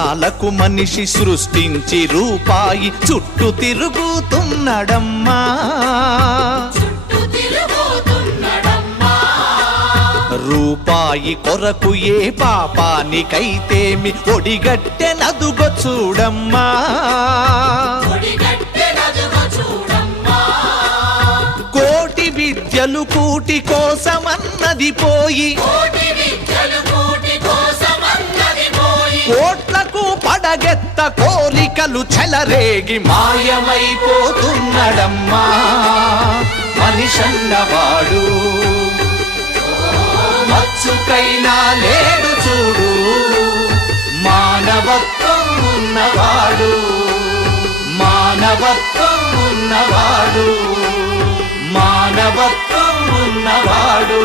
లకు మనిషి సృష్టించి రూపాయి చుట్టూ తిరుగుతున్నడమ్మా. రూపాయి కొరకు ఏ పాపానికైతేమి ఒడిగట్టెనదుగో చూడమ్మా. కోటి విద్యలు కూటి కోసమన్నది పోయి కోట్లకు పడగెత్త కోరికలు చెలరేగి మాయమైపోతున్నడమ్మా మనిషన్నవాడు. మచ్చుకైనా లేడు చూడు మానవత్వం ఉన్నవాడు, మానవత్వం ఉన్నవాడు, మానవత్వం ఉన్నవాడు.